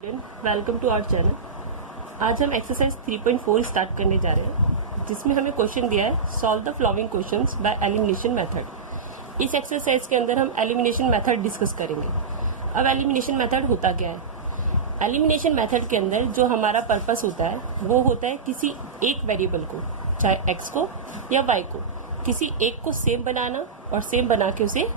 Welcome to our channel. आज हम exercise 3.4 start करने जा रहे हैं, जिसमें हमें क्वेश्चन दिया है solve the following questions by elimination method. इस एक्सरसाइज के अंदर हम एलिमिनेशन मेथड डिस्कस करेंगे। अब एलिमिनेशन मेथड होता क्या है? एलिमिनेशन मेथड के अंदर जो हमारा पर्पस होता है वो होता है किसी एक वेरिएबल को, चाहे एक्स को या वाई को, किसी एक को सेम बनाना और सेम बना के उसे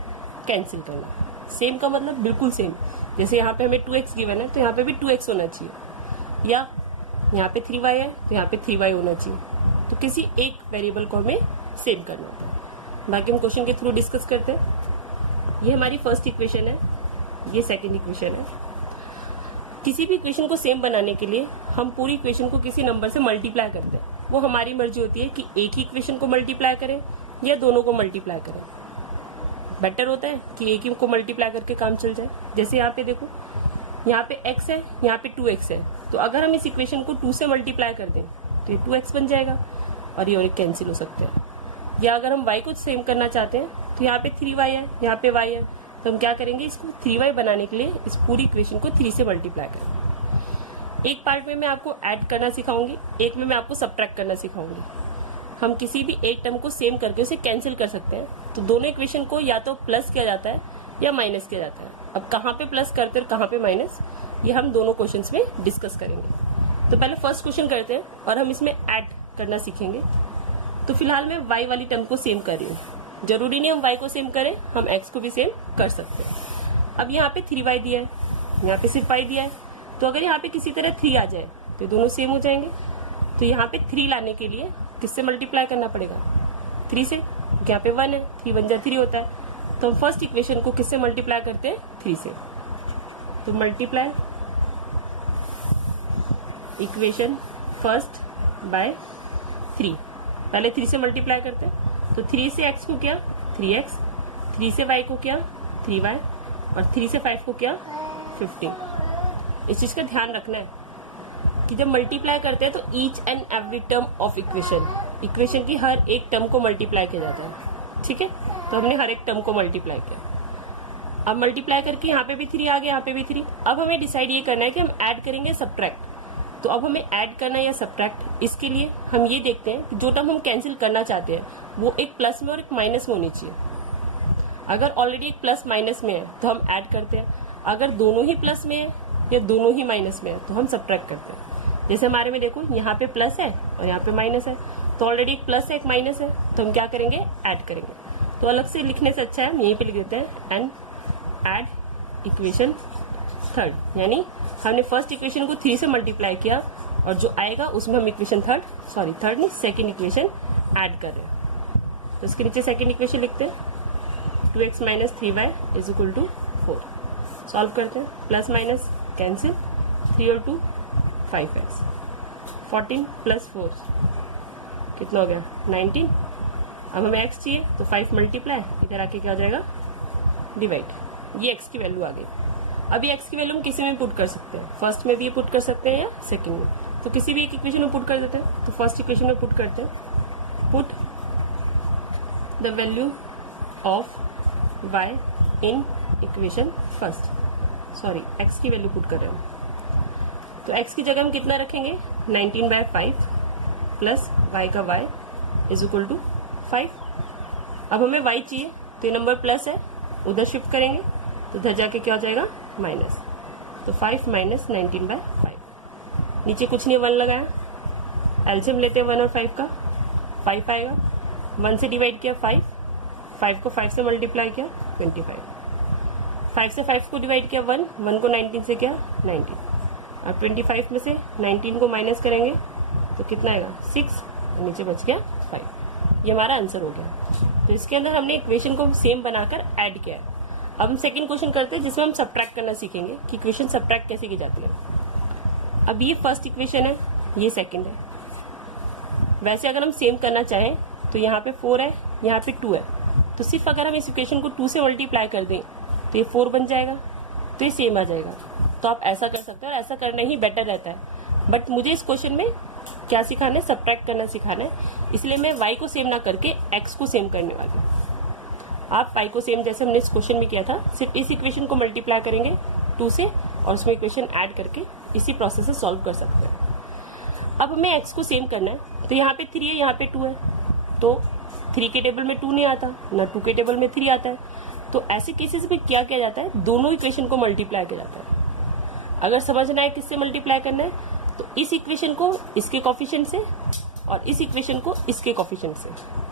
कैंसिल करना। सेम का मतलब बिल्कुल सेम, जैसे यहाँ पे हमें 2x गिवन है तो यहाँ पे भी 2x होना चाहिए, या यहाँ पे 3y है तो यहाँ पे 3y होना चाहिए। तो किसी एक वेरिएबल को हमें सेम करना होता है। बाकी हम क्वेश्चन के थ्रू डिस्कस करते हैं। ये हमारी फर्स्ट इक्वेशन है, ये सेकंड इक्वेशन है। किसी भी इक्वेशन को सेम बनाने के लिए हम पूरी इक्वेशन को किसी नंबर से मल्टीप्लाई करते हैं। वो हमारी मर्जी होती है कि एक ही इक्वेशन को मल्टीप्लाई करें या दोनों को मल्टीप्लाई करें। बेटर होता है कि एक ही को मल्टीप्लाई करके काम चल जाए। जैसे यहाँ पे देखो, यहाँ पे x है, यहाँ पे 2x है, तो अगर हम इस इक्वेशन को 2 से मल्टीप्लाई कर दें तो ये 2x बन जाएगा और ये और एक कैंसिल हो सकते हैं। या अगर हम y को सेम करना चाहते हैं तो यहाँ पे 3y है, यहाँ पे y है, तो हम क्या करेंगे, इसको 3y बनाने के लिए इस पूरी इक्वेशन को 3 से मल्टीप्लाई करेंगे। एक पार्ट में मैं आपको ऐड करना सिखाऊंगी, एक में मैं आपको सब्ट्रैक्ट करना सिखाऊंगी। हम किसी भी एक टर्म को सेम करके उसे कैंसिल कर सकते हैं। तो दोनों इक्वेशन को या तो प्लस किया जाता है या माइनस किया जाता है। अब कहाँ पे प्लस करते हैं और कहाँ पे माइनस, ये हम दोनों क्वेश्चंस में डिस्कस करेंगे। तो पहले फर्स्ट क्वेश्चन करते हैं और हम इसमें ऐड करना सीखेंगे। तो फिलहाल मैं y वाली टर्म को सेम कर रही हूँ। जरूरी नहीं हम y को सेम करें, हम x को भी सेम कर सकते हैं। अब यहाँ पे 3y दिया है, यहाँ पे सिर्फ y दिया है, तो अगर यहाँ पे किसी तरह 3 आ जाए तो दोनों सेम हो जाएंगे। तो यहाँ पे 3 लाने के लिए किससे मल्टीप्लाई करना पड़ेगा? 3 से। यहाँ पे 1 है, 3 1 जा 3 होता है, तो हम फर्स्ट इक्वेशन को किससे मल्टीप्लाई करते हैं? 3 से। तो मल्टीप्लाई इक्वेशन फर्स्ट बाय 3। पहले 3 से मल्टीप्लाई करते हैं, तो 3 से x को किया 3x, 3 से y को किया 3y और 3 से 5 को किया 15। इस चीज का ध्यान रखना है कि जब मल्टीप्लाई करते हैं तो each and every term of equation की हर एक टर्म को मल्टीप्लाई किया जाता है। ठीक है, तो हमने हर एक टर्म को मल्टीप्लाई किया। अब मल्टीप्लाई करके यहाँ पे भी 3 आ गया, यहाँ पे भी 3। अब हमें डिसाइड ये करना है कि हम ऐड करेंगे सब्ट्रैक्ट। तो अब हमें ऐड करना है या सब्ट्रैक्ट, इसके लिए हम ये देखते हैं कि जो टर्म हम कैंसिल करना चाहते हैं वो एक प्लस में और एक माइनस में होनी चाहिए। अगर ऑलरेडी एक प्लस माइनस में है तो हम ऐड करते हैं, अगर दोनों ही प्लस में है या दोनों ही माइनस में है तो हम सब्ट्रैक्ट करते हैं। जैसे हमारे में देखो, यहाँ पे प्लस है और यहाँ पे माइनस है, तो ऑलरेडी एक प्लस है एक माइनस है, तो हम क्या करेंगे? ऐड करेंगे। तो अलग से लिखने से अच्छा है हम यहीं पे लिख देते हैं एंड ऐड इक्वेशन थर्ड। यानी हमने फर्स्ट इक्वेशन को 3 से मल्टीप्लाई किया और जो आएगा उसमें हम इक्वेशन थर्ड नहीं सेकेंड इक्वेशन ऐड कर रहे हैं। तो इसके नीचे सेकेंड इक्वेशन लिखते हैं 2x minus 3y is equal to 4। Solve करते हैं, प्लस माइनस कैंसिल, 3 और 2 5x, 14 प्लस 4 कितना हो गया? 19। अब हमें x चाहिए तो 5 मल्टीप्लाई, इधर आके क्या हो जाएगा? डिवाइड। ये x की वैल्यू आ गई। अभी x की वैल्यू हम किसी में पुट कर सकते हैं, फर्स्ट में भी पुट कर सकते हैं या सेकंड में। तो किसी भी एक इक्वेशन में पुट कर देते हैं। तो फर्स्ट इक्वेशन में पुट करते हैं, put the value of y in equation first. Sorry, x की वैल्यू पुट कर रहे हैं। तो x की जगह हम कितना रखेंगे? 19/5 प्लस y का y इज इक्वल टू 5। अब हमें y चाहिए तो ये नंबर प्लस है, उधर शिफ्ट करेंगे तो उधर जाके क्या हो जाएगा? माइनस। तो 5 माइनस 19/5। नीचे कुछ नहीं, 1 लगाया, एलसीएम लेते हैं 1 और 5 का, 5 आएगा। 1 से डिवाइड किया 5 को 5 से मल्टीप्लाई किया 25, 5 से 5 को डिवाइड किया 1 को 19 से किया 19। अब 25 में से 19 को माइनस करेंगे तो कितना आएगा? 6 और नीचे बच गया 5। ये हमारा आंसर हो गया। तो इसके अंदर हमने इक्वेशन को सेम बनाकर ऐड किया। अब हम सेकंड क्वेश्चन करते हैं जिसमें हम सब्ट्रैक्ट करना सीखेंगे कि इक्वेशन सब्ट्रैक्ट कैसे की जाती है। अब ये फर्स्ट इक्वेशन है, ये सेकंड है। वैसे अगर हम सेम करना चाहें तो यहाँ पे 4 है, यहाँ पे 2 है, तो सिर्फ अगर हम इस इक्वेशन को 2 से मल्टीप्लाई कर दें तो ये 4 बन जाएगा, तो ये सेम आ जाएगा। तो आप ऐसा कर सकते हैं और ऐसा करना ही बेटर रहता है। बट मुझे इस क्वेश्चन में क्या सिखाना है? सब्ट्रैक्ट करना सिखाना है, इसलिए मैं y को सेम ना करके x को सेम करने वाली हूँ। आप y को सेम जैसे हमने इस क्वेश्चन में किया था, सिर्फ इस इक्वेशन को मल्टीप्लाई करेंगे 2 से और उसमें इक्वेशन ऐड करके इसी प्रोसेस से सॉल्व कर सकते हैं। अब हमें x को सेम करना है, तो यहाँ पे 3 है, यहाँ पे 2 है, तो 3 के टेबल में 2 नहीं आता, ना 2 के टेबल में 3 आता है। तो ऐसे केसेस में क्या किया जाता है, दोनों इक्वेशन को मल्टीप्लाई किया जाता है। अगर समझना है किससे मल्टीप्लाई करना है, तो इस इक्वेशन को इसके कोफिशिएंट से और इस इक्वेशन को इसके कोफिशिएंट से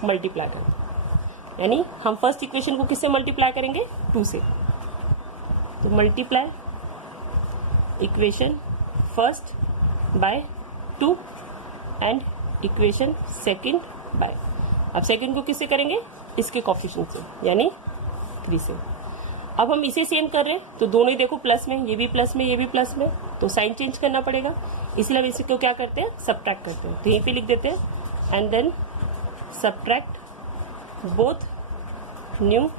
मल्टीप्लाई करना है। यानी हम फर्स्ट इक्वेशन को किससे मल्टीप्लाई करेंगे, 2 से। तो multiply equation first by 2 and equation second by, अब सेकंड को किससे करेंगे, इसके कोफिशिएंट से, यानी 3 से। अब हम इसे सेम कर रहे हैं, तो दोनों ही देखो प्लस में, ये भी प्लस में, ये भी प्लस में, तो साइन चेंज करना पड़ेगा, इसलिए हम इसे क्या करते हैं, सब्ट्रैक्ट करते हैं। तो यहीं पे लिख देते हैं and then subtract both new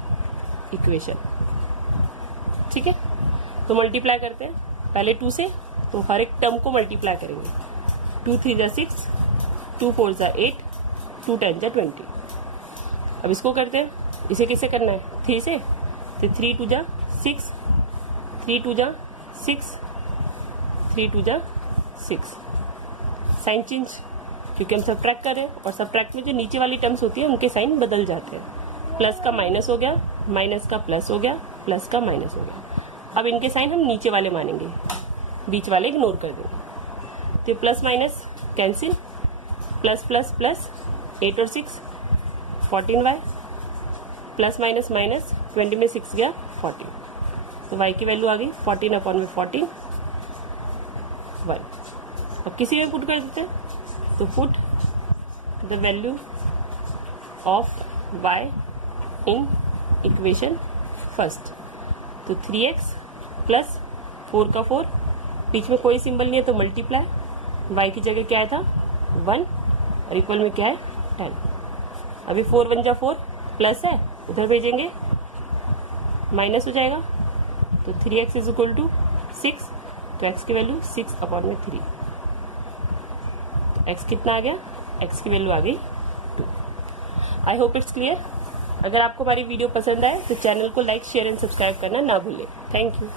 equation. ठीक है, तो मल्टीप्लाई करते हैं पहले 2 से, तो हर एक टर्म को मल्टीप्लाई करेंगे। 2 3 जा 6, 2 4 जा 8, 2 10 जा 20। अब इसको करते हैं, इसे किससे करना है, 3 से, तो 3 2 जा 6, 3 2 जा 6, 3 2 जा 6। साइन चेंज, क्योंकि हम सब्ट्रैक्ट कर रहे हैं और सब्ट्रैक्ट में जो नीचे वाली टर्म्स होती है उनके साइन बदल जाते हैं। प्लस का माइनस हो गया, माइनस का प्लस हो गया, प्लस का माइनस हो गया। अब इनके साइन हम नीचे वाले मानेंगे, बीच वाले इग्नोर कर देंगे। तो plus minus cancel, plus plus plus 8 और 6 14y, प्लस माइनस माइनस 20 में 6 गया 40, तो y की वैल्यू आ गई 14 अपॉन में 14 y। अब किसी में पुट कर देते हैं, तो put the value of y in equation first. तो 3x प्लस 4 का 4, बीच में कोई सिंबल नहीं है तो मल्टीप्लाई, y की जगह क्या था 1 और इक्वल में क्या है 10। अभी 4 1 जा 4 प्लस है, उधर भेजेंगे माइनस हो जाएगा, तो 3x इज इक्वल टू 6, तो x की वैल्यू 6 अपॉन में 3। तो x कितना आ गया, x की वैल्यू आ गई 2। I hope it's clear. अगर आपको हमारी वीडियो पसंद आए तो चैनल को लाइक शेयर एंड सब्सक्राइब करना ना भूलें। Thank you.